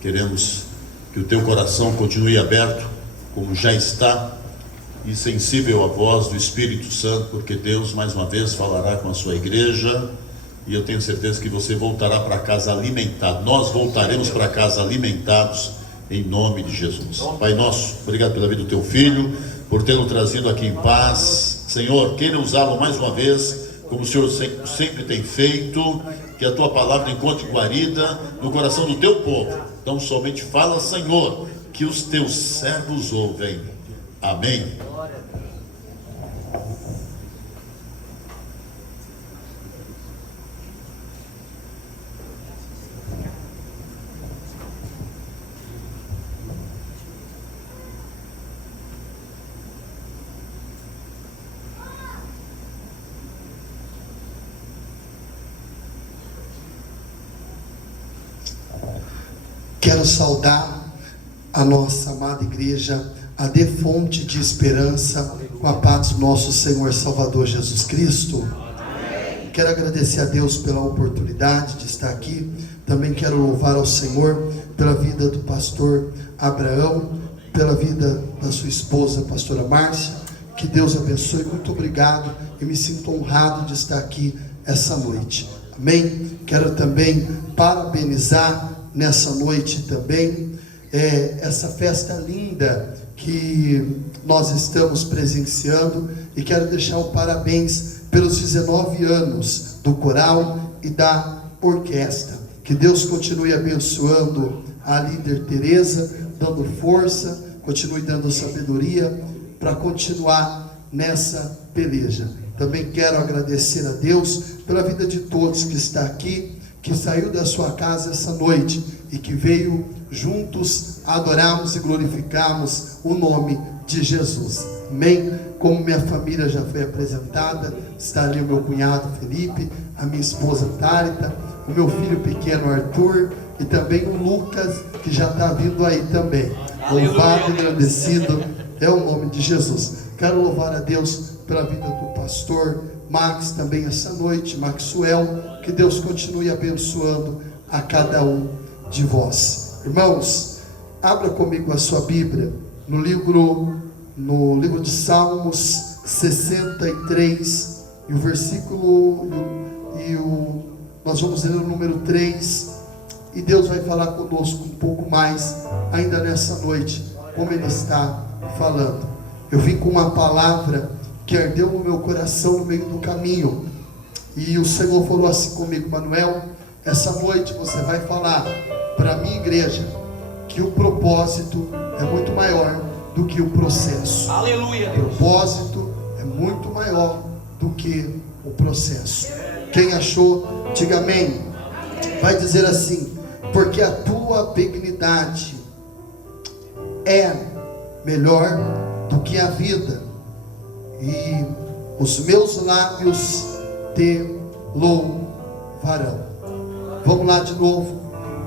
Queremos que o teu coração continue aberto, como já está, e sensível à voz do Espírito Santo, porque Deus mais uma vez falará com a sua igreja, e eu tenho certeza que você voltará para casa alimentado. Nós voltaremos para casa alimentados, em nome de Jesus. Pai nosso, obrigado pela vida do teu filho, por tê-lo trazido aqui em paz. Senhor, queira usá-lo mais uma vez, como o Senhor sempre tem feito, que a tua palavra encontre guarida no coração do teu povo. Então somente fala, Senhor, que os teus servos ouvem. Amém. Quero saudar a nossa amada igreja, a de fonte de esperança, com a paz do nosso Senhor Salvador Jesus Cristo. Amém. Quero agradecer a Deus pela oportunidade de estar aqui. Também quero louvar ao Senhor pela vida do pastor Abraão, pela vida da sua esposa, a pastora Márcia. Que Deus abençoe. Muito obrigado e me sinto honrado de estar aqui essa noite. Amém. Quero também parabenizar nessa noite também essa festa linda que nós estamos presenciando, e quero deixar o parabéns pelos 19 anos do coral e da orquestra. Que Deus continue abençoando a líder Teresa, dando força, continue dando sabedoria para continuar nessa peleja. Também quero agradecer a Deus pela vida de todos que está aqui, que saiu da sua casa essa noite e que veio juntos adorarmos e glorificarmos o nome de Jesus. Amém? Como minha família já foi apresentada, está ali o meu cunhado Felipe, a minha esposa Tárita, o meu filho pequeno Arthur e também o Lucas, que já está vindo aí também. Louvado e agradecido é o nome de Jesus. Quero louvar a Deus pela vida do pastor Max também essa noite, Maxwell. Que Deus continue abençoando a cada um de vós. Irmãos, abra comigo a sua Bíblia no livro de Salmos 63, e o versículo nós vamos ler o número 3, e Deus vai falar conosco um pouco mais ainda nessa noite, como Ele está falando. Eu vim com uma palavra que ardeu no meu coração no meio do caminho, e o Senhor falou assim comigo: Manuel, essa noite você vai falar para a minha igreja que o propósito é muito maior do que o processo. Aleluia. O propósito é muito maior do que o processo. Quem achou, diga amém. Vai dizer assim: porque a tua benignidade é melhor do que a vida, e os meus lábios te louvarão. Vamos lá de novo.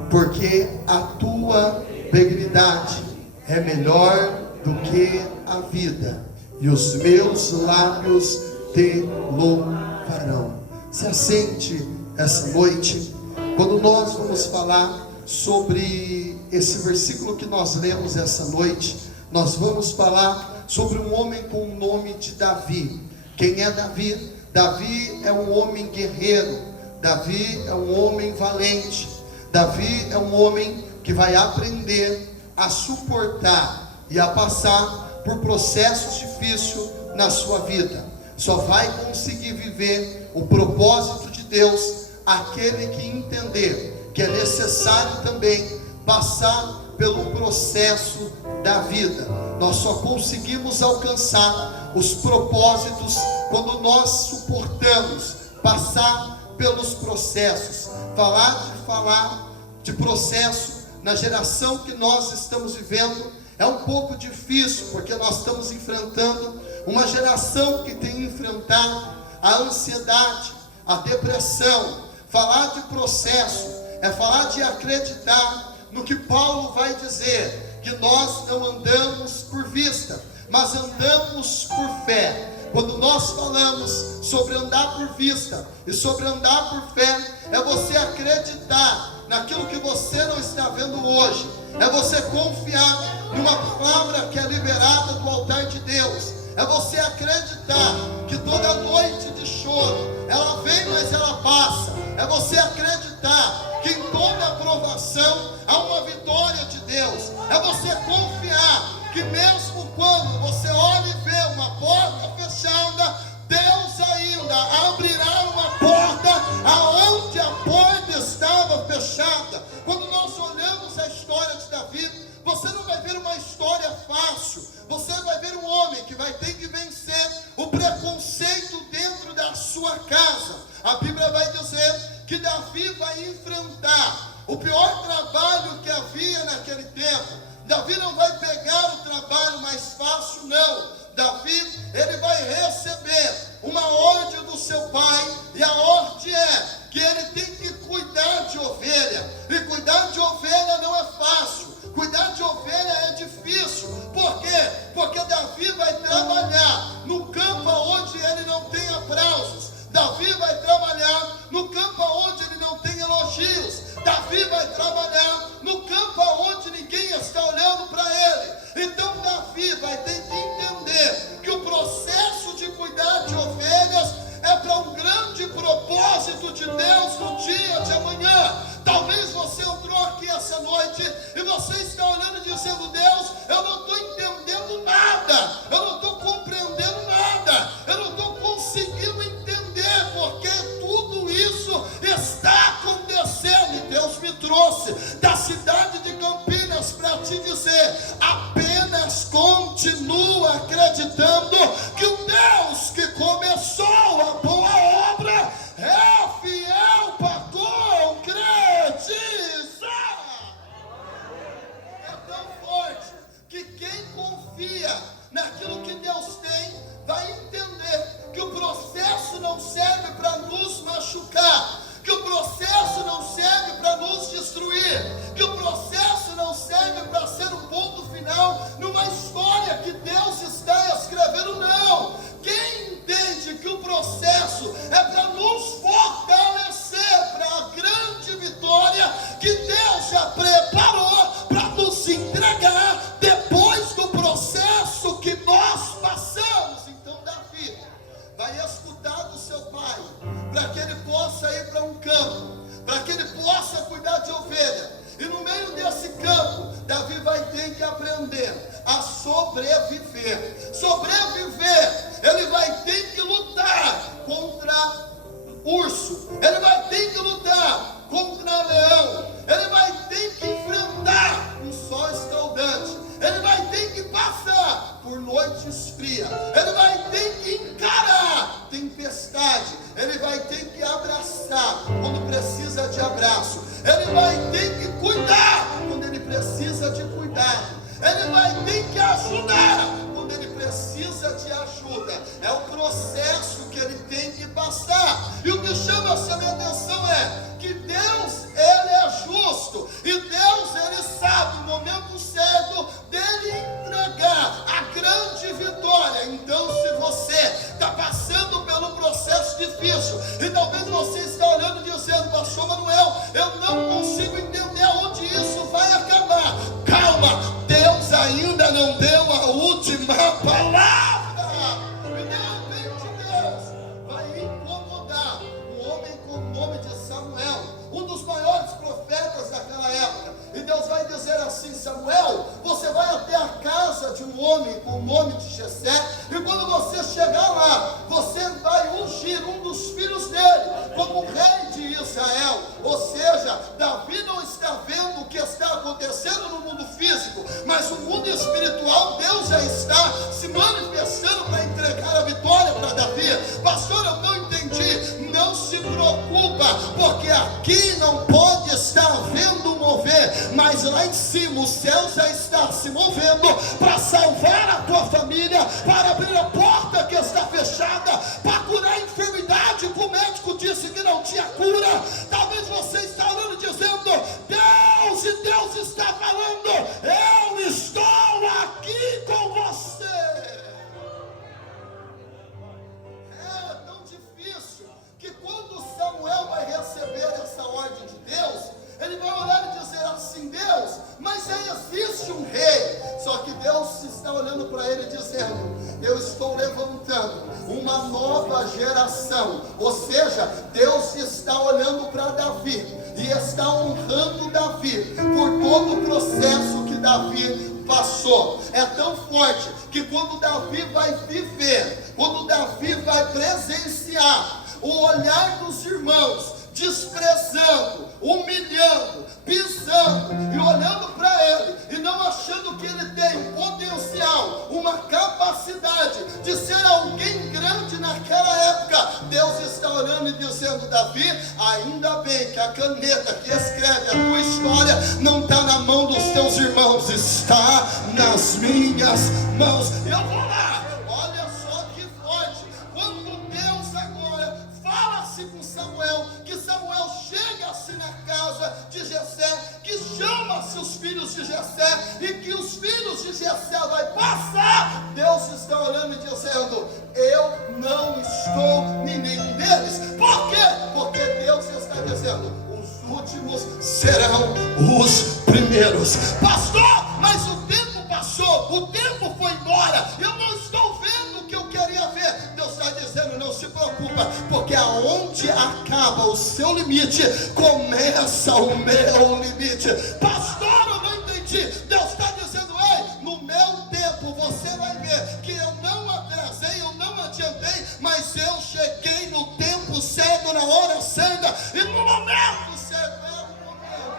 Porque a tua benignidade é melhor do que a vida, e os meus lábios te louvarão. Se assente essa noite, quando nós vamos falar sobre esse versículo que nós lemos essa noite. Nós vamos falar sobre um homem com o nome de Davi. Quem é Davi? Davi é um homem guerreiro. Davi é um homem valente. Davi é um homem que vai aprender a suportar e a passar por processos difíceis na sua vida. Só vai conseguir viver o propósito de Deus aquele que entender que é necessário também passar pelo processo da vida. Nós só conseguimos alcançar os propósitos quando nós suportamos passar pelos processos. Falar de processo na geração que nós estamos vivendo é um pouco difícil, porque nós estamos enfrentando uma geração que tem enfrentado a ansiedade, a depressão. Falar de processo é falar de acreditar no que Paulo vai dizer, que nós não andamos por vista, mas andamos por fé. Quando nós falamos sobre andar por vista e sobre andar por fé, é você acreditar naquilo que você não está vendo hoje. É você confiar numa palavra que é liberada do altar de Deus. É você acreditar que toda noite de choro, ela vem, mas ela passa. É você acreditar que em toda aprovação há uma vitória de Deus. É você confiar que mesmo quando você olha e vê uma porta fechada, Deus ainda abrirá uma porta aonde a porta estava fechada. Quando nós olhamos a história de Davi, você não vai ver uma história fácil. Você vai ver um homem que vai ter que vencer o preconceito dentro da sua casa. A Bíblia vai dizer que Davi vai enfrentar o pior trabalho que havia naquele tempo. Davi não vai pegar o trabalho mais fácil, não. Davi, ele vai receber uma ordem do seu pai, e a ordem é que ele tem que cuidar de ovelha. E cuidar de ovelha não é fácil. Cuidar de ovelha é difícil. Por quê? Porque Davi vai trabalhar no campo onde ele não tem aplausos. Davi vai trabalhar no campo onde ele não tem elogios. Davi vai trabalhar no campo onde ninguém está olhando para ele. Então Davi vai ter que entender que o processo de cuidar de ovelhas é para um grande propósito de Deus no dia de amanhã. Talvez você entrou aqui essa noite e você está olhando e dizendo: Deus, eu não estou entendendo nada, eu não estou compreendendo nada, eu não estou conseguindo entender porque tudo isso está acontecendo. E Deus me trouxe da cidade de Campinas para te dizer: apenas continua acreditando que o Deus que começou a boa obra é fiel para concretizar. É tão forte que quem confia naquilo que Deus tem vai entender que o processo não serve para nos machucar, que o processo não serve para nos destruir, que o processo não serve para ser um ponto final numa história que Deus está escrevendo, não. Quem entende que o processo é para nos fortalecer para a grande vitória que Deus já preparou para nos entregar depois do processo que nós passamos. Então Davi vai escutar do seu pai para que ele possa ir para um campo, para que ele possa cuidar de ovelha. E no meio desse campo, Davi vai ter que aprender a sobreviver. Sobreviver, ele vai ter que lutar contra urso, ele vai ter que lutar contra leão, ele vai ter que enfrentar um sol escaldante, ele vai ter que passar por noites frias, ele vai ter que encarar tempestade, ele vai ter que abraçar quando precisa de abraço, ele vai ter que cuidar quando ele precisa de cuidado, ele vai ter que ajudar quando ele precisa de ajuda. É o processo que ele tem que passar. E o que chama a minha atenção é que Deus, ele é justo, e Deus, ele sabe o momento certo dele entregar a grande vitória. Então, se você está passando pelo processo difícil, e talvez você está olhando e dizendo: pastor Manuel, eu não consigo entender aonde isso vai acabar. Calma, Deus ainda não deu a última palavra. E de repente Deus vai incomodar um homem com o nome de Samuel, um dos maiores profetas daquela época. E Deus vai dizer assim: Samuel, você vai até a casa de um homem com o nome de Jessé, e quando você chegar lá, você vai ungir um dos filhos dele como rei de Israel. Ou seja, Davi não está vendo o que está acontecendo no mundo físico, mas no mundo espiritual Deus já está se manifestando para entregar a vitória para Davi. Pastor, eu não entendi. Não se preocupa, porque aqui não pode estar vendo mover, mas lá em cima o céu já está se movendo para salvar a tua família, para abrir a porta que está fechada, para curar a enfermidade que o médico disse que não tinha cura. Talvez você está orando dizendo: Deus, e Deus está falando: eu estou aqui com você. É tão difícil que quando Samuel vai receber essa ordem de Deus, ele existe um rei, só que Deus está olhando para ele dizendo: eu estou levantando uma nova geração. Ou seja, Deus está olhando para Davi e está honrando Davi por todo o processo que Davi passou. É tão forte que quando Davi vai viver, quando Davi vai presenciar o olhar dos irmãos desprezando, humilhando, pisando e olhando para ele e não achando que ele tem um potencial, uma capacidade de ser alguém grande naquela época, Deus está olhando e dizendo: Davi, ainda bem que a caneta que escreve a tua história não está na mão dos teus irmãos, está nas minhas mãos. Eu vou lá. Olha só que forte, quando Deus agora fala-se com Samuel, que Samuel chega-se na casa de Jessé, que chama-se os filhos de Jessé, e que os filhos de Jessé vai passar. Deus está olhando e dizendo: eu não estou em nenhum deles. Por quê? Porque Deus está dizendo: os últimos serão os primeiros. Pastor, mas o tempo passou, o tempo foi embora, eu não estou vendo o que eu queria ver. Deus está dizendo: não se preocupa, porque aonde acaba o seu limite, começa o meu limite. Pastor, eu não entendi. Deus está dizendo: ei, no meu tempo você vai ver que eu não atrasei, eu não adiantei, mas eu cheguei no tempo certo, na hora certa e no momento certo. É o momento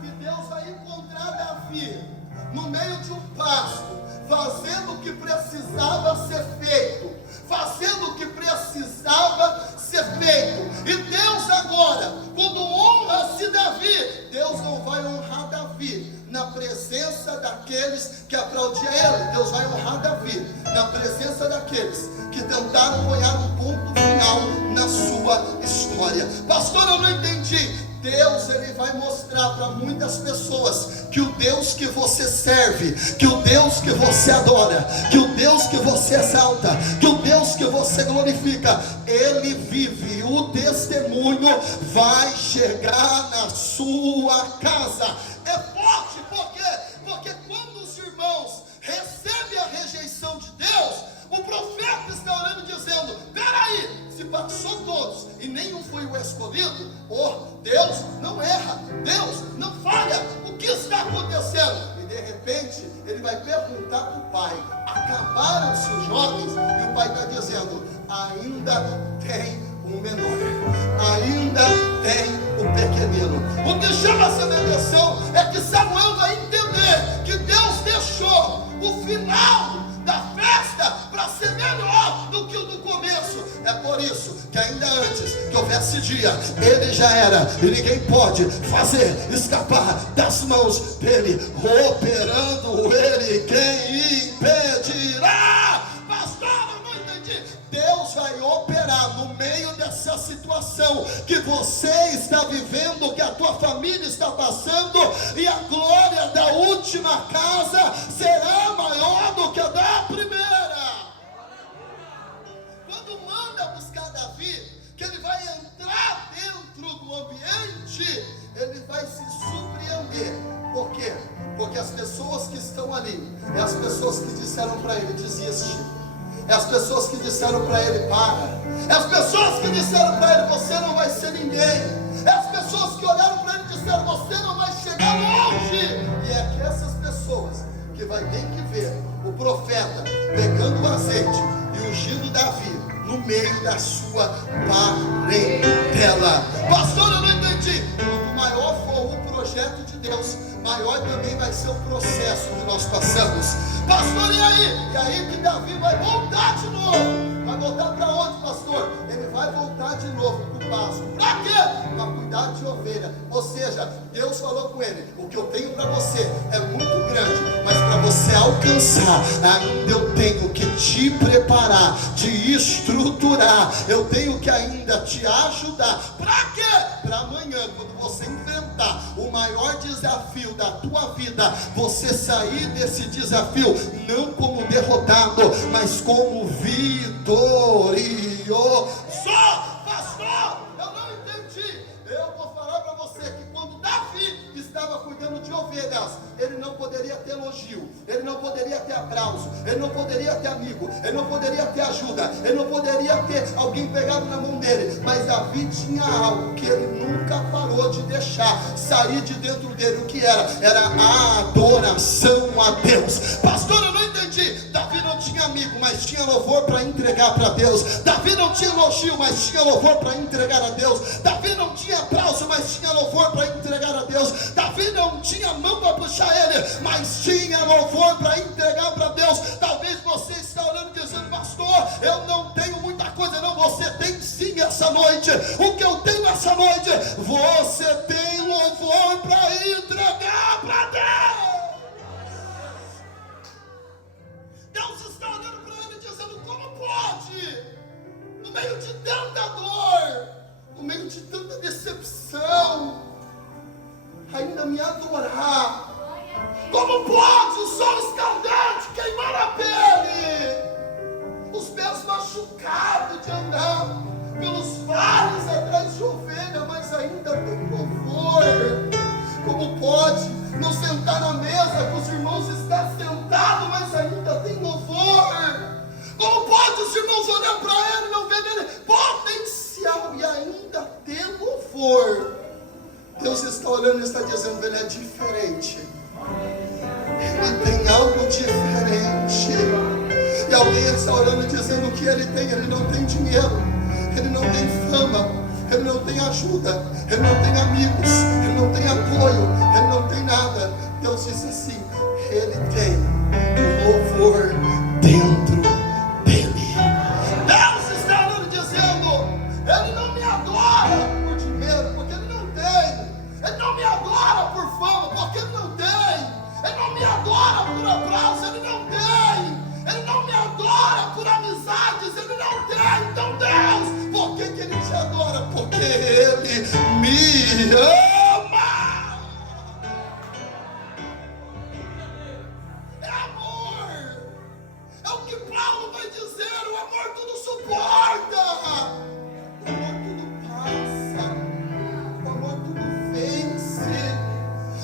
que Deus vai encontrar Davi no meio de um pasto, fazendo o que precisava ser feito, fazendo o que precisava ser feito. E Deus agora, quando honra-se Davi, Deus não vai honrar Davi na presença daqueles que aplaudiam ele. Deus vai honrar Davi na presença daqueles que tentaram ponhar um ponto final na sua história. Pastor, eu não entendi. Deus, ele vai mostrar para muitas pessoas que o Deus que você serve, que o Deus que você adora, que o Deus que você exalta, que o Deus que você glorifica, ele vive. O testemunho vai chegar na sua casa. É forte, por quê? Porque quando os irmãos recebem a rejeição de Deus, o profeta está orando dizendo: peraí, se passou todos e nenhum foi o escolhido, Deus não erra, Deus não falha, o que está acontecendo? E de repente ele vai perguntar para o pai: acabaram-se os jovens? E o pai está dizendo: ainda tem um menor, ainda tem um pequenino. O que chama essa atenção é que Samuel vai entender que Deus deixou o final da festa para ser melhor do que o do começo. É por isso que ainda antes que houvesse dia, ele já era, e ninguém pode fazer escapar das mãos dele. Operando ele, quem impedirá? Pastor, eu não entendi. Deus vai operar no meio dessa situação que você está vivendo, que a tua família está passando, e a glória da última casa será maior do que a da primeira. Quando manda buscar Davi, que ele vai entrar dentro do ambiente, ele vai se surpreender. Por quê? Porque as pessoas que estão ali, é as pessoas que disseram para ele: desiste. É as pessoas que disseram para ele: para. É as pessoas que disseram para ele: você não vai ser ninguém. É as pessoas que olharam para ele e disseram: você não vai chegar longe. E é que essas pessoas que vai ter que ver o profeta pegando o azeite e ungindo Davi no meio da sua parentela. Pastor, eu não entendi. Quanto maior for o projeto de Deus, maior também vai ser o processo que nós passamos. Pastor, e aí? E aí que Davi vai voltar de novo. Vai voltar para onde, pastor? Ele vai voltar de novo para o pasto. Para quê? Para cuidar de ovelha. Ou seja, Deus falou com ele: o que eu tenho para você é muito grande, mas para você alcançar, ainda eu tenho que te preparar, te estruturar, eu tenho que ainda te ajudar. Para quê? Para amanhã, quando você enfrentar o maior desafio da tua vida, você sair desse desafio não como derrotado, mas como vitorioso. Pastor, eu não entendi. Eu vou falar para você que quando Davi estava cuidando cuidando de ovelhas, ele não poderia ter elogio, ele não poderia ter aplauso, ele não poderia ter amigo, ele não poderia ter ajuda, ele não poderia ter alguém pegado na mão dele. Mas Davi tinha algo que ele nunca parou de deixar sair de dentro dele. O que era? Era a adoração a Deus. Pastor, eu não entendi. Davi não tinha amigo, mas tinha louvor para entregar para Deus. Davi não tinha elogio, mas tinha louvor para entregar a Deus. Davi não tinha aplauso, mas tinha louvor para entregar a Deus. Davi não tinha mão para puxar ele, mas tinha louvor para entregar para Deus. Talvez você está olhando e dizendo: pastor, eu não tenho muita coisa. Não, você tem sim essa noite. O que eu tenho essa noite? Você tem louvor para entregar para Deus. Deus está olhando para ele dizendo: como pode, no meio de tanta dor, no meio de tanta decepção, ainda me adorar? Como pode o sol escaldante queimar a pele, os pés machucados de andar pelos vales atrás de ovelha, mas ainda tem louvor? Como pode não sentar na mesa com os irmãos, estar sentado, mas ainda tem louvor? Como pode os irmãos olhar para ele e não ver nele potencial e ainda ter louvor? Deus está olhando e está dizendo: ele é diferente, ele tem algo diferente. E alguém está olhando e dizendo: o que ele tem? Ele não tem dinheiro, ele não tem fama, ele não tem ajuda, ele não tem amigos, ele não tem apoio, ele não tem nada. Deus diz assim: ele tem o louvor dentro dele. Deus está olhando e dizendo: ele não me adora por dinheiro, porque ele não tem. Ele não me adora por fama, porque ele não tem. Ele não me adora por aplauso, ele não tem. Ele não me adora por amizades, ele não tem. Então Deus, por que ele te adora? Porque ele me ama. É amor. É o que Paulo vai dizer: o amor tudo suporta, o amor tudo passa, o amor tudo vence.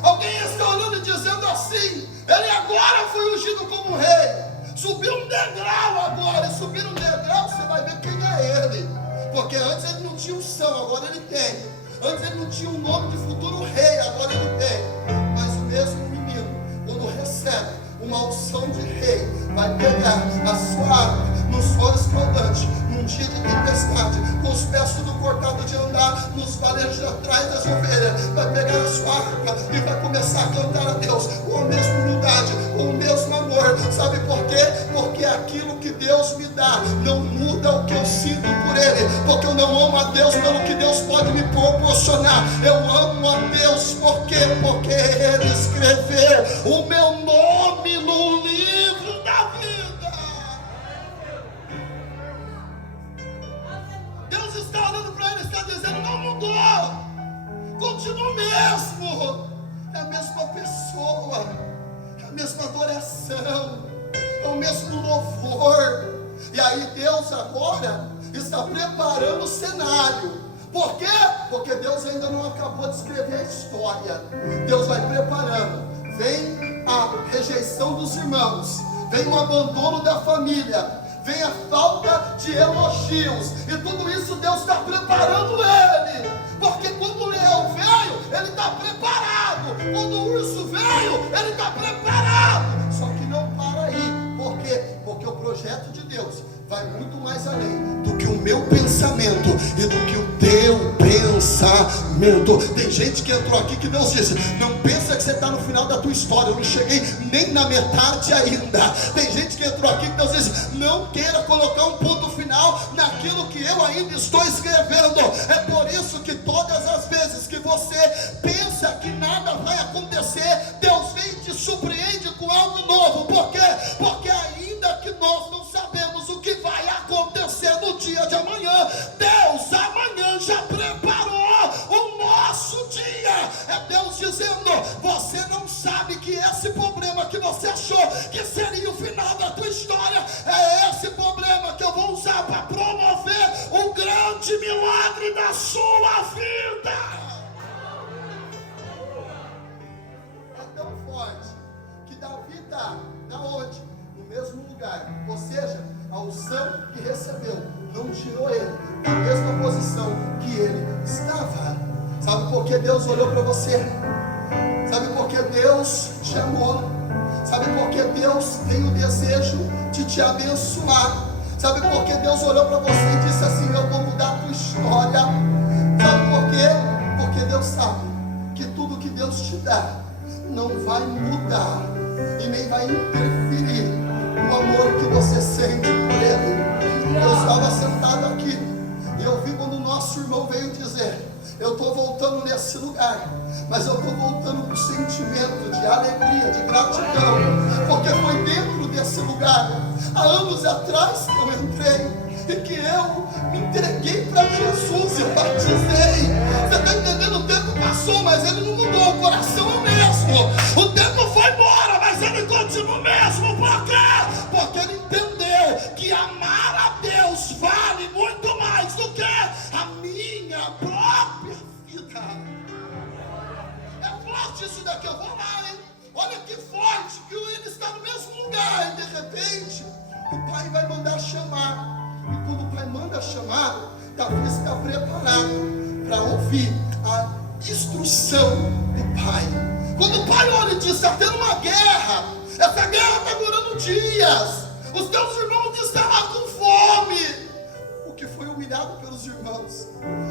Alguém está olhando e dizendo assim: ele agora foi ungido como rei, subiu um degrau agora. E subir um degrau, você vai ver quem é ele. Porque antes ele não tinha unção, agora ele tem. Antes ele não tinha o nome de futuro rei, agora ele tem. Mas o mesmo menino, quando recebe uma unção de rei, vai pegar a sua arma no sol escaldante, num dia de tempestade, com os pés tudo cortados de andar nos valeiros de atrás das ovelhas, vai pegar a sua harpa e vai começar a cantar a Deus com a mesma humildade, com o mesmo amor. Sabe por quê? Porque aquilo que Deus me dá não muda o que eu sinto por Ele, porque eu não amo a Deus pelo que Deus pode me proporcionar. Eu amo a Deus porque Ele escreveu o meu nome no livro da vida. Deus está olhando para ele e está dizendo: não mudou, continua o mesmo, é a mesma pessoa, é a mesma adoração, é o mesmo louvor. E aí Deus agora está preparando o cenário. Por quê? Porque Deus ainda não acabou de escrever a história. Deus vai preparando. Vem a rejeição dos irmãos, vem o abandono da família, vem a falta de elogios, e tudo isso Deus está preparando ele. Porque quando o leão veio, ele está preparado. Quando o urso veio, ele está preparado. Só que não para aí. Por quê? Porque o projeto de Deus vai muito mais além do que o meu pensamento e do que o teu pensamento. Tem gente que entrou aqui que Deus disse: não pensa que você está no final da tua história, eu não cheguei nem na metade ainda. Tem gente que entrou aqui que Deus disse: não queira colocar um ponto final naquilo que eu ainda estou escrevendo. É por isso que todas as vezes que você pensa que nada vai acontecer, Deus vem e te surpreende com algo novo. Por quê? Porque ainda que nós não sabemos o que vai acontecer no dia de amanhã, Deus amanhã já preparou o nosso dia. É Deus dizendo: você não sabe que esse problema que você achou que seria o final da tua história, é esse problema que eu vou usar para promover um grande milagre da sua vida. está, na onde? No mesmo lugar. Ou seja, a unção que recebeu não tirou ele da mesma posição que ele estava. Sabe por que Deus olhou para você? Sabe por que Deus te amou? Sabe por que Deus tem o desejo de te abençoar? Sabe por que Deus olhou para você e disse assim: eu vou mudar a tua história? Sabe por quê? Porque Deus sabe que tudo que Deus te dá não vai mudar e nem vai interferir no amor que você sente por Ele. Eu estava sentado aqui e eu vi quando o nosso irmão veio dizer: eu estou voltando nesse lugar, mas eu estou voltando com um sentimento de alegria, de gratidão, porque foi dentro desse lugar, há anos atrás, que eu entrei e que eu me entreguei para Jesus, eu batizei. Você está entendendo? O tempo passou, mas ele não mudou, o coração é o mesmo. O tempo foi embora, mas ele continua o mesmo. Por quê? Porque ele entendeu que amar a Deus vale muito mais do que a minha própria vida. É forte isso daqui, eu vou lá, hein? Olha que forte, que ele está no mesmo lugar. E de repente, o pai vai mandar chamar. E quando o pai manda chamar, Davi está preparado para ouvir a instrução do pai. Quando o pai olha e diz: está tendo uma guerra, essa guerra está durando dias, os teus irmãos estão lá com fome. O que foi humilhado pelos irmãos,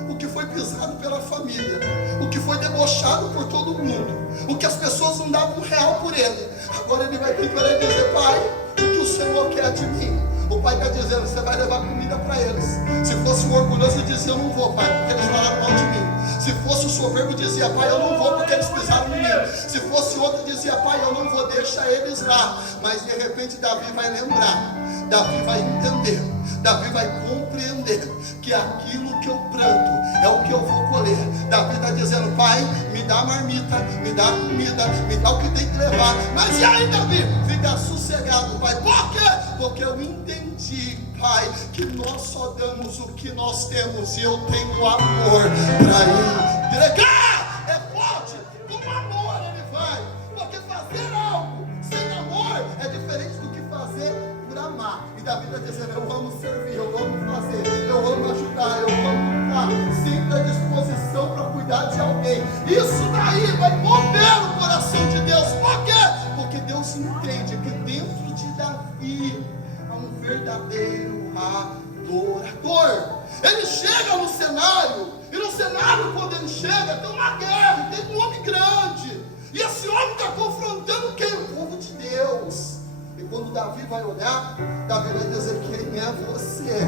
o que foi pisado pela família, o que foi debochado por todo mundo, o que as pessoas não davam um real por ele, agora ele vai ter que olhar e dizer: pai, o que o Senhor quer de mim? O pai está dizendo: você vai levar comida para eles. Se fosse o orgulhoso, ele dizia: eu não vou, pai, porque eles falaram mal de mim. Se fosse o soberbo, dizia: pai, eu não vou, porque eles pisaram em mim. Se fosse outro, dizia: pai, eu não vou, deixa eles lá. Mas de repente Davi vai lembrar, Davi vai entender, Davi vai compreender que aquilo que eu planto é o que eu vou colher. Davi está dizendo: pai, me dá marmita, me dá comida, me dá o que tem que levar. Mas e aí, Davi? Fica sossegado, pai. Por quê? Porque eu entendi, pai, que nós só damos o que nós temos, e eu tenho amor para entregar. É forte, com amor ele vai. Porque fazer algo sem amor é diferente do que fazer por amar. E Davi está dizendo: eu amo servir, eu amo fazer, eu amo ajudar, eu amo estar sempre à disposição para cuidar de alguém. Isso daí vai mover o coração de Deus. Por quê? Porque Deus entende que dentro de Davi há um verdadeiro adorador. Ele chega no cenário, e no cenário, quando ele chega, tem uma guerra, tem um homem grande, e esse homem está confrontando quem? O povo de Deus. E quando Davi vai olhar, Davi vai dizer: quem é você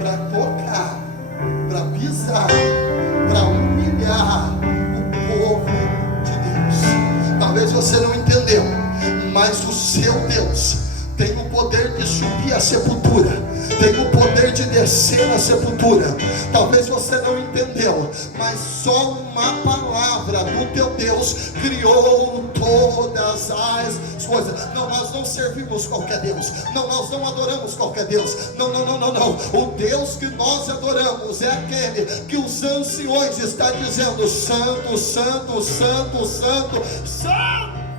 para tocar, para pisar, para humilhar o povo de Deus? Talvez você não entendeu, mas o seu Deus tem o poder de subir a sepultura, tem o poder de descer na sepultura. Talvez você não entendeu, mas só uma palavra do teu Deus criou todas as coisas. Não, nós não servimos qualquer Deus, não, nós não adoramos qualquer Deus, não. O Deus que nós adoramos é aquele que os anciões estão dizendo: santo, santo, santo, santo, santo.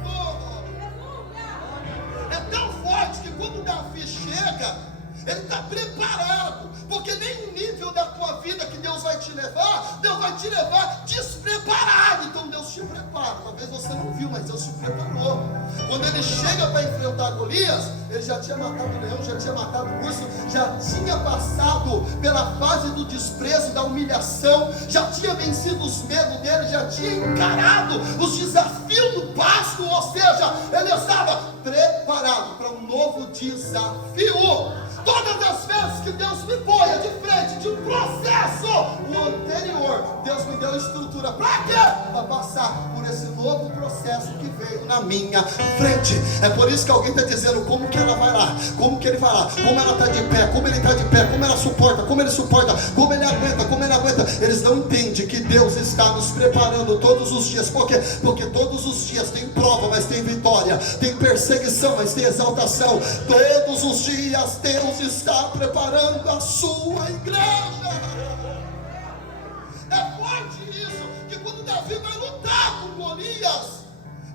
Ele está preparado, porque nem o nível da tua vida que Deus vai te levar, Deus vai te levar despreparado. Então Deus te prepara. Talvez você não viu, mas Deus te preparou. Quando ele chega para enfrentar Golias, ele já tinha matado o leão, já tinha matado o urso, já tinha passado pela fase do desprezo, da humilhação, já tinha vencido os medos dele, já tinha encarado os desafios do pasto. Ou seja, ele estava preparado para um novo desafio. Todas as vezes que Deus me põe de frente de um processo, o anterior, Deus me deu estrutura. Para quê? Para passar por esse novo processo que veio na minha frente. É por isso que alguém está dizendo: como que ela vai lá? Como que ele vai lá? Como ela está de pé? Como ele está de pé? Como ela suporta? Como ele suporta? Como ele aguenta? Como ele aguenta? Eles não entendem que Deus está nos preparando todos os dias. Por quê? Porque todos os dias tem prova, mas tem vitória. Tem perseguição, mas tem exaltação. Todos os dias Deus está preparando a sua igreja. É forte isso, que Davi vai lutar com Golias,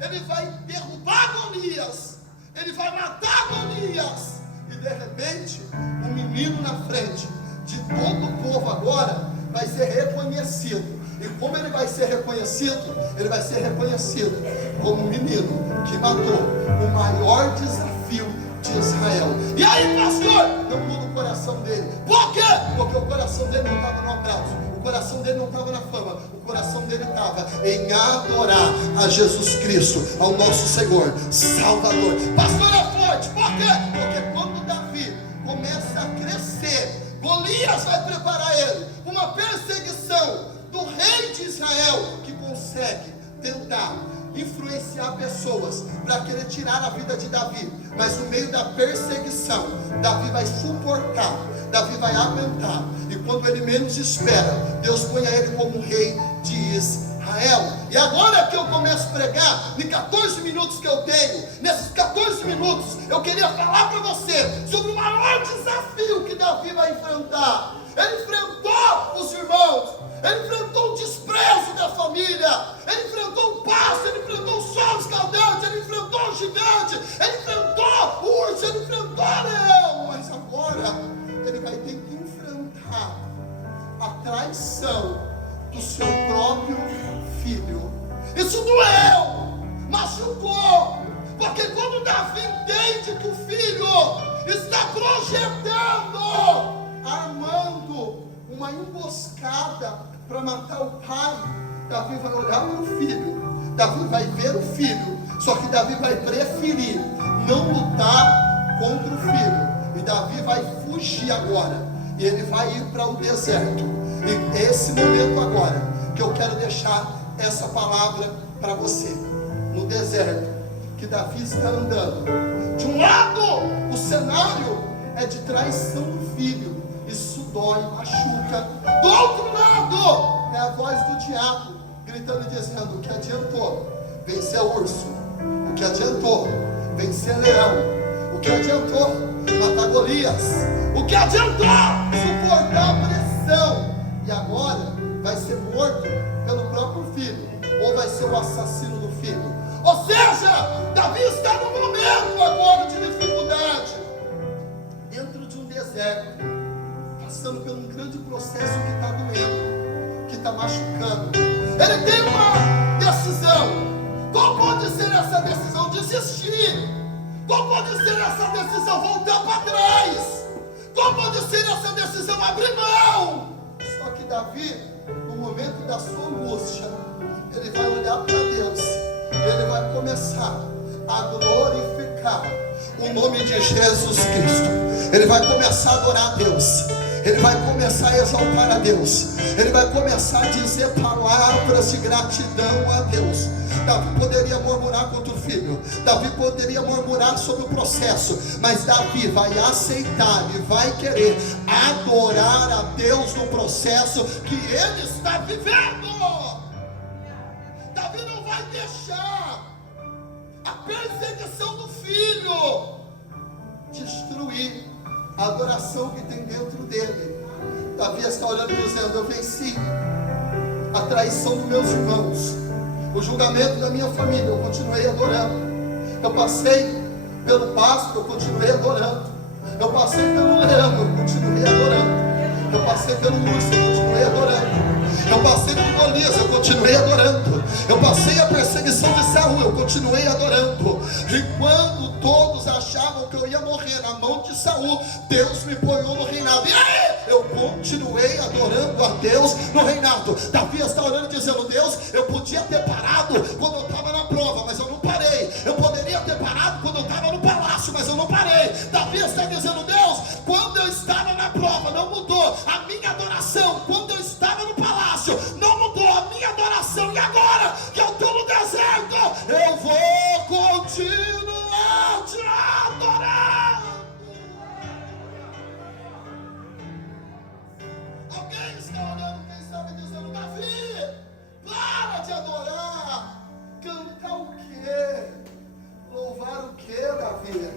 ele vai derrubar Golias, ele vai matar Golias, e de repente, um menino na frente de todo o povo agora vai ser reconhecido. E como ele vai ser reconhecido? Ele vai ser reconhecido como um menino que matou o maior desafio de Israel. E aí, pastor, não muda o coração dele. Por quê? Porque o coração dele não estava no aplauso, o coração dele não estava na fama, o coração dele estava em adorar a Jesus Cristo, ao nosso Senhor, Salvador. Pastor, é forte. Por quê? Porque quando Davi começa a crescer, Golias vai preparar ele uma perseguição do rei de Israel, que consegue tentar influenciar pessoas para querer tirar a vida de Davi. Mas no meio da perseguição, Davi vai suportar, Davi vai aguentar, e quando ele menos espera, Deus põe ele como rei de Israel. E agora que eu começo a pregar, em 14 minutos que eu tenho, nesses 14 minutos, eu queria falar para você sobre o maior desafio que Davi vai enfrentar. Ele enfrentou os irmãos, ele enfrentou o desprezo da família, ele enfrentou o pasto, ele enfrentou o sol escaldante, ele enfrentou o gigante, ele enfrentou o urso, ele enfrentou o leão. Mas agora ele vai ter que enfrentar a traição do seu próprio filho. Isso doeu, machucou, porque quando Davi entende que o filho está projetando, armando uma emboscada para matar o pai, Davi vai olhar para o filho, Davi vai ver o filho, só que Davi vai preferir não lutar contra o filho, e Davi vai fugir agora, e ele vai ir para o deserto. E é esse momento agora que eu quero deixar essa palavra para você. No deserto que Davi está andando, de um lado o cenário é de traição do filho, isso dói, machuca. Do outro lado é a voz do diabo gritando e dizendo: o que adiantou vencer o urso? O que adiantou vencer leão? O que adiantou matar Golias? O que adiantou suportar a pressão? E agora vai ser morto pelo próprio filho, ou vai ser o assassino do filho. Ou seja, Davi está num momento agora de dificuldade, dentro de um deserto, passando por um grande processo que está doendo, que está machucando. Ele tem uma decisão. Qual pode ser essa decisão? Desistir. Qual pode ser essa decisão? Voltar para trás. Qual pode ser essa decisão? Abrir mão. Só que Davi, no momento da sua angústia, ele vai olhar para Deus e ele vai começar a glorificar o nome de Jesus Cristo. Ele vai começar a adorar a Deus, ele vai começar a exaltar a Deus, ele vai começar a dizer palavras de gratidão a Deus. Davi poderia murmurar contra o filho, Davi poderia murmurar sobre o processo, mas Davi vai aceitar e vai querer adorar a Deus no processo que ele está vivendo. Davi não vai deixar a perseguição do filho destruir a adoração que tem dentro dele. Davi está olhando e dizendo: eu venci a traição dos meus irmãos, o julgamento da minha família, eu continuei adorando. Eu passei pelo pasto, eu continuei adorando. Eu passei pelo leão, eu continuei adorando. Eu passei pelo urso, eu continuei adorando. Eu passei por Golias, eu continuei adorando. Eu passei a perseguição de Saul, eu continuei adorando. E quando todos achavam que eu ia morrer na mão de Saul, Deus me ponhou no reinado. E aí, eu continuei adorando a Deus no reinado. Davi está orando e dizendo: Deus, eu podia ter parado quando eu estava na prova, mas eu não parei. Eu poderia ter parado quando eu estava no palácio, mas eu não parei. Davi está dizendo: Deus, quando eu estava na prova, não mudou a minha adoração. Quando eu estava no palácio, não mudou a minha adoração. E agora que eu estou no deserto, eu vou continuar te adorando. Alguém está olhando, quem sabe, dizendo: Davi, para de adorar. Cantar o quê? Louvar o quê, Davi?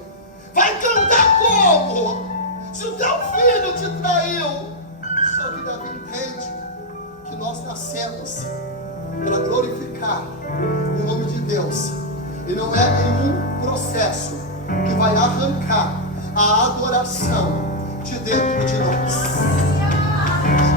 Vai cantar como? Se o teu filho te traiu. Só que Davi entende que nós nascemos para glorificar o nome de Deus, e não é nenhum processo vai arrancar a adoração de dentro de nós.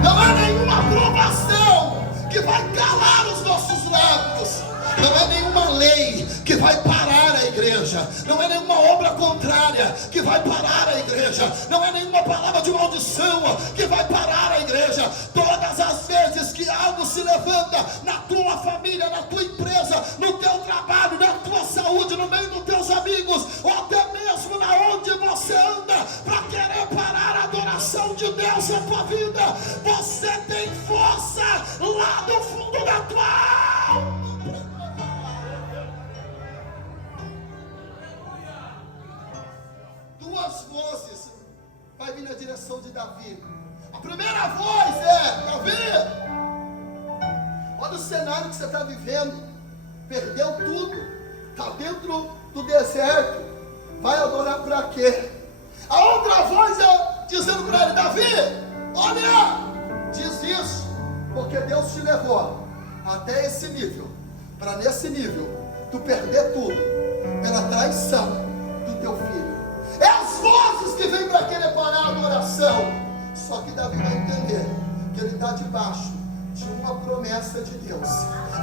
Não é nenhuma aprovação que vai calar os nossos lábios. Não é nenhuma lei que vai parar a igreja. Não é nenhuma obra contrária que vai parar a igreja. Não é nenhuma palavra de maldição que vai parar a igreja. Todas as vezes que algo se levanta na tua família, na tua empresa, no teu trabalho, na tua saúde, no meio dos teus amigos, ou até mesmo na onde você anda, para querer parar a adoração de Deus na tua vida, você tem força lá do fundo da tua alma. Duas vozes vai vir na direção de Davi. A primeira voz é: Davi, olha o cenário que você está vivendo, perdeu tudo, está dentro do deserto, vai adorar para quê? A outra voz é dizendo para ele: Davi, olha, diz isso, porque Deus te levou até esse nível, para nesse nível tu perder tudo pela traição do teu filho. É as vozes que vêm para querer parar a adoração. Só que Davi vai entender que ele está debaixo de uma promessa de Deus.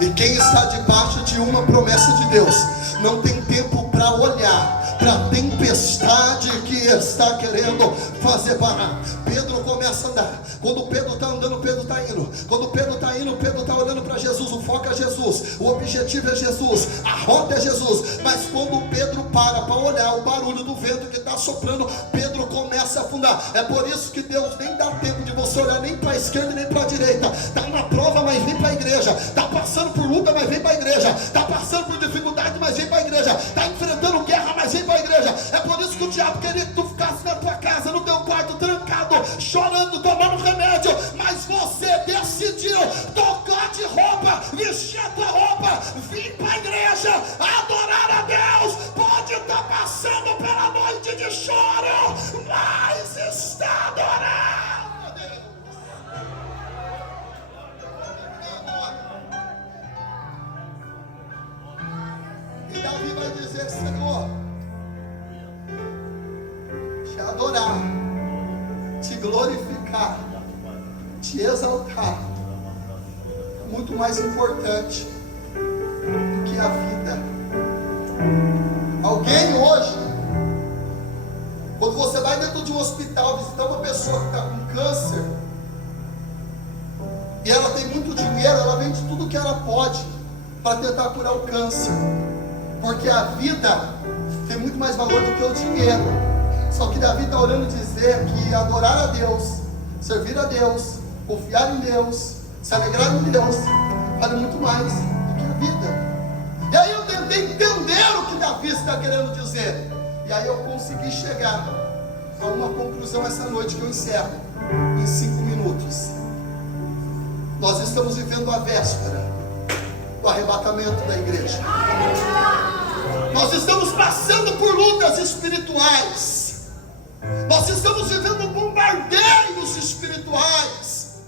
E quem está debaixo de uma promessa de Deus não tem tempo para olhar para a tempestade que está querendo fazer parar. Pedro começa a andar. Quando Pedro está andando, Pedro está indo. Quando Pedro está indo, Pedro está olhando para Jesus. O foco é Jesus, o objetivo é Jesus, a rota é Jesus. Mas quando Pedro para olhar o barulho do vento que está soprando, Pedro começa a afundar. É por isso que Deus nem dá tempo de você olhar nem para a esquerda nem para a direita. Está na prova, mas vem para a igreja. Está passando por luta, mas vem para a igreja. Está passando por dificuldade, mas vem para a igreja. Está enfrentando guerra, mas vem para a igreja. É por isso que o diabo queria que tu ficasse na tua casa, no teu quarto, trancado, chorando, tomando remédio. Mas você decidiu tocar de roupa, vestir a tua roupa, vir para a igreja, adorar a Deus. Pode estar passando pela noite de choro, mas está adorando a Deus. E Davi vai dizer: Senhor, te adorar, te glorificar, te exaltar, muito mais importante do que a vida. Alguém hoje, quando você vai dentro de um hospital visitar uma pessoa que está com câncer, e ela tem muito dinheiro, ela vende tudo que ela pode para tentar curar o câncer, porque a vida tem muito mais valor do que o dinheiro. Só que Davi está orando dizer que adorar a Deus, servir a Deus, confiar em Deus, se alegrar em Deus, vale muito mais do que a vida. E aí eu tentei entender o que Davi está querendo dizer, e aí eu consegui chegar a uma conclusão essa noite que eu encerro em 5 minutos. Nós estamos vivendo a véspera do arrebatamento da igreja. Nós estamos passando por lutas espirituais. Nós estamos vivendo bombardeios espirituais.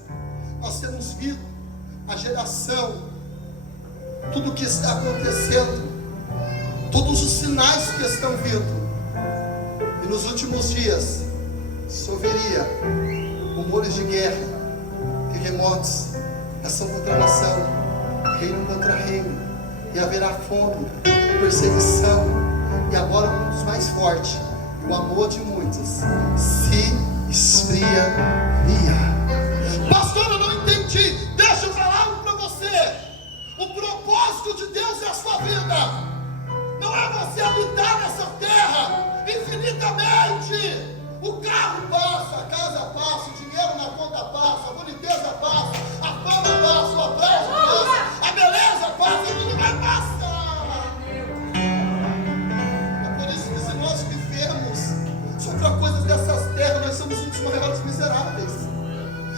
Nós temos visto a geração, tudo o que está acontecendo, todos os sinais que estão vindo. E nos últimos dias choveria rumores de guerra, terremotos, nação contra nação, reino contra reino, e haverá fome, perseguição, e agora um dos mais fortes: o amor de muitos se esfriaria. Pastor, eu não entendi. Deixa eu falar algo para você. O propósito de Deus na sua vida não é você habitar nessa terra infinitamente. O carro passa, a casa passa, o dinheiro na conta passa, a boniteza passa, a fama passa, o aplauso passa, a beleza passa, tudo vai passar. É por isso que se nós vivemos só para coisas dessas terras, nós somos um dos maiores miseráveis.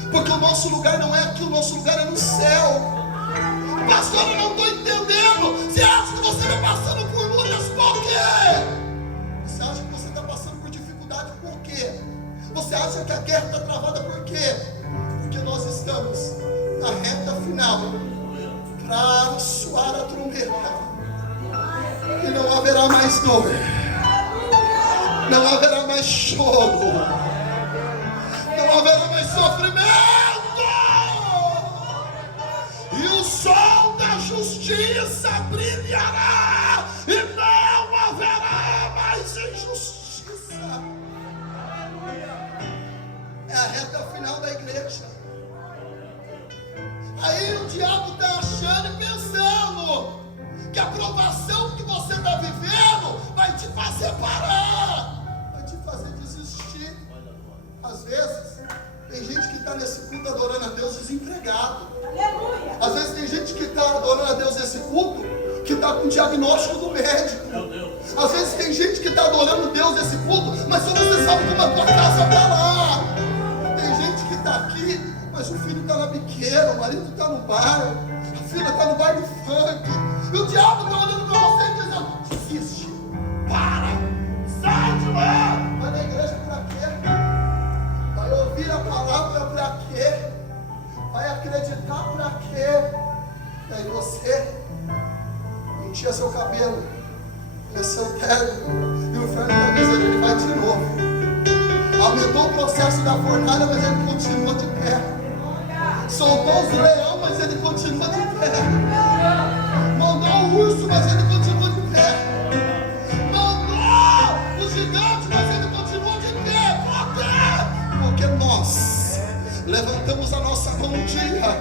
Porque o nosso lugar não é aqui, o nosso lugar é no céu. Pastor, eu não estou entendendo. Você acha que você está passando por lutas por quê? Você acha que você está passando por dificuldade por quê? Você acha que a guerra está travada por quê? Porque nós estamos na reta final para soar a trombeta e não haverá mais dor, Não haverá mais choro. Não haverá mais sofrimento. E o sol da justiça brilhará. E não haverá mais injustiça. É a reta final da igreja. Aí o diabo está achando e pensando que a provação que você está vivendo vai te fazer parar, vai te fazer desistir. Às vezes, tem gente que está nesse culto adorando a Deus desempregado. Aleluia. Às vezes tem gente que está adorando a Deus nesse culto que está com o diagnóstico do médico. Às vezes tem gente que está adorando Deus nesse culto, mas só você sabe como a tua casa está lá. Tem gente que está aqui, mas o filho está na biqueira, o marido está no bar, a filha está no bar do funk. E o diabo está olhando para você e dizendo: desiste, para, sai de lá. Vai na igreja para quê? Vai ouvir a palavra para quê? Vai acreditar para quê? E aí você enchia seu cabelo, seu terno, e o inferno está dizendo: ele vai de novo. Aumentou o processo da fornalha, mas ele continua de pé. Soltou os leões, mas ele continua de pé. Mandou o urso, mas ele continua de pé. Mandou o gigante, mas ele continua de pé. Por quê? Porque nós levantamos a nossa mão um dia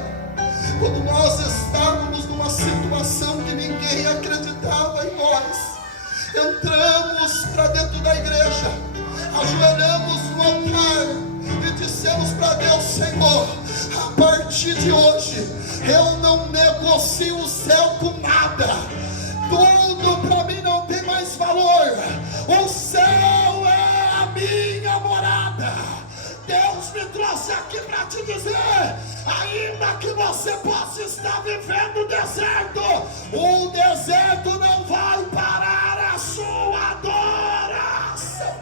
quando nós estávamos numa situação que ninguém acreditava em nós. Entramos para dentro da igreja, ajoelhamos no altar e dissemos para Deus: Senhor, a partir de hoje eu não negocio o céu com nada. Tudo para mim não tem mais valor. O céu é a minha morada. Deus me trouxe aqui para te dizer: ainda que você possa estar vivendo o deserto não vai parar a sua adoração.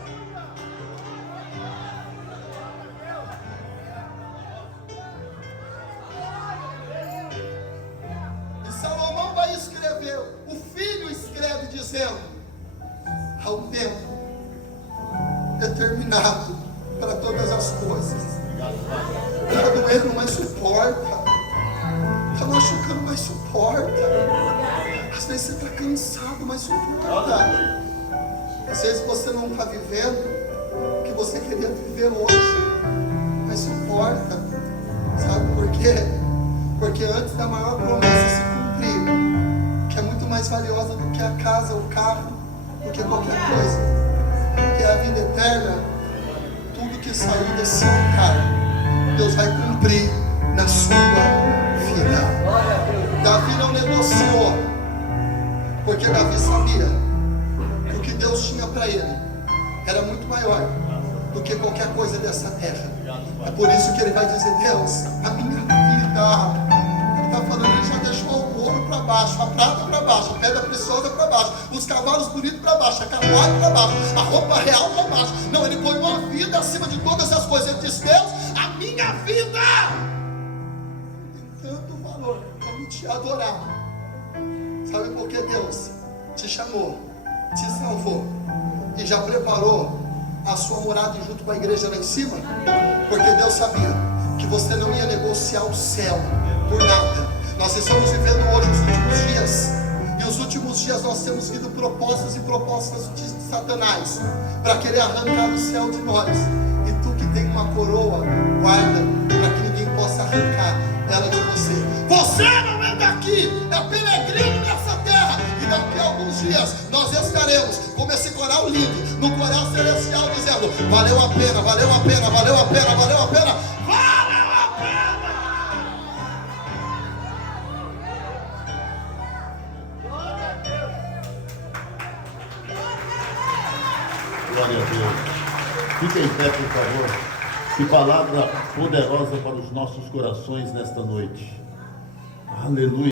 E Salomão vai escrever, o filho escreve dizendo: há um tempo determinado para todas as coisas. Está doendo, mas suporta. Está machucando, mas suporta. Às vezes você está cansado, mas suporta. Às vezes você não está vivendo o que você queria viver hoje, mas suporta. Sabe por quê? Porque antes da maior promessa se cumprir, que é muito mais valiosa do que a casa, o carro, do que qualquer coisa, que é a vida eterna, tudo que sair desse altar, Deus vai cumprir na sua vida. Davi não negociou, porque Davi sabia que o que Deus tinha para ele era muito maior do que qualquer coisa dessa terra. É por isso que ele vai dizer: Deus, a minha vida. Ele está falando, ele já deixou o ouro para baixo, a prata para baixo, a pedra preciosa para baixo, os cavalos bonitos para baixo, a carruagem para baixo, a roupa real para baixo. Não, ele põe uma vida acima de todas as coisas. Ele diz: Deus, a minha vida tem tanto valor como te adorar. Sabe por que Deus te chamou, te salvou e já preparou a sua morada junto com a igreja lá em cima? Porque Deus sabia que você não ia negociar o céu por nada. Nós estamos vivendo hoje os últimos dias, e os últimos dias nós temos visto propostas e propostas de Satanás para querer arrancar o céu de nós. E tu que tem uma coroa, guarda para que ninguém possa arrancar ela de você. Você não anda aqui, é peregrino nessa terra. E daqui a alguns dias nós estaremos como esse coral lindo, no coral celestial, dizendo: valeu a pena, valeu a pena, valeu a pena, valeu a pena, valeu a pena. Glória a Deus. Fique em pé, por favor. Que palavra poderosa para os nossos corações nesta noite. Aleluia.